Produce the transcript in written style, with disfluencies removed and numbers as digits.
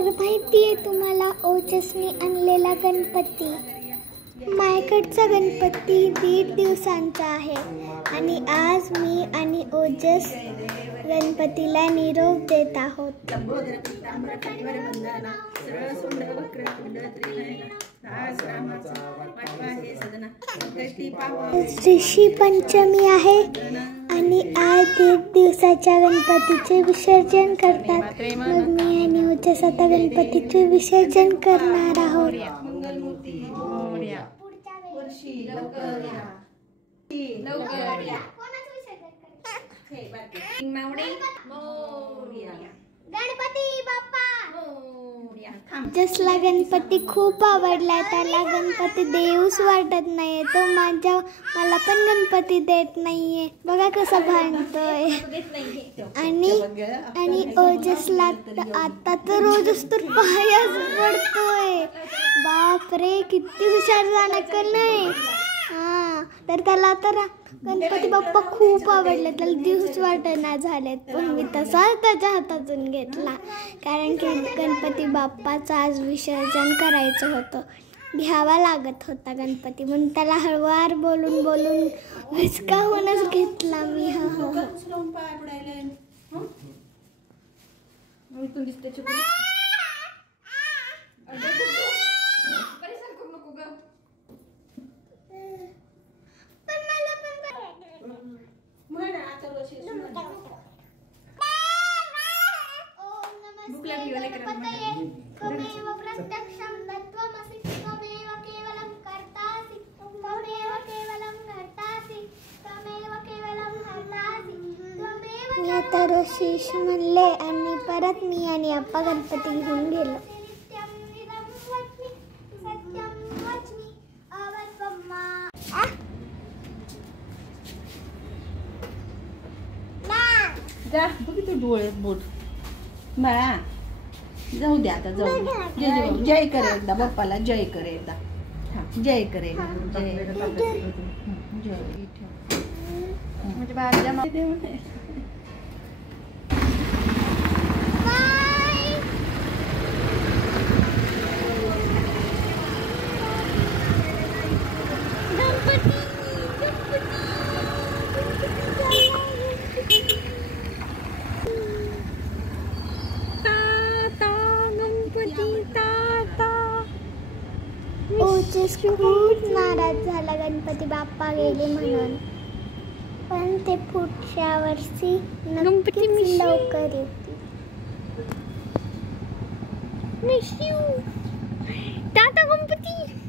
तर माहिती आहे तुम्हाला ओजसने आणलेला गणपती माझ्याकडचा गणपती 1.5 दिवसांचा आहे आणि आज मी आणि ओजस गणपतीला निरोप देत आहोत। ऋषी पंचमी आहे आणि आज 1.5 दिवसाच्या गणपतीचे विसर्जन करतात। मग मी आणि ओजस आता गणपतीचे विसर्जन करणार आहोत। गणपती बाप्पा ओजसला गणपती खूप आवडला, त्याला गणपती देऊच वाटत नाहीये, तो मला पण गणपती देत नाहीये, बघा कसं भांडतोय। आणि ओजसला आता तर रोजच तर पायच पडतोय, बापरे किती हुशार झाला का नाही। तर त्याला तर गणपती बाप्पा खूप आवडले, त्याला दिवस वाटना झालेत, पण मी तसाच त्याच्या हातातून घेतला कारण की गणपती बाप्पाचं आज विसर्जन करायचं होतं, घ्यावा लागत होता गणपती, म्हणून त्याला हळूवार बोलून बोलून विचकावूनच घेतला मी। आता ऋषीश म्हणले आणि परत मी आणि आप्पा गणपती घेऊन गेलो। जा बघितलं डोळे बोट बाळा, जाऊ दे आता, जाऊ दे। जय कर एकदा बाप्पाला, जय कर एकदा, जय कर एकदा, जय म्हणजे बाळाच्या मध्ये ओजस खूप नाराज झाला गणपती बाप्पा गेले म्हणून, पण ते पुढच्या वर्षी नक्कीच लवकर येतील। टाटा गणपती।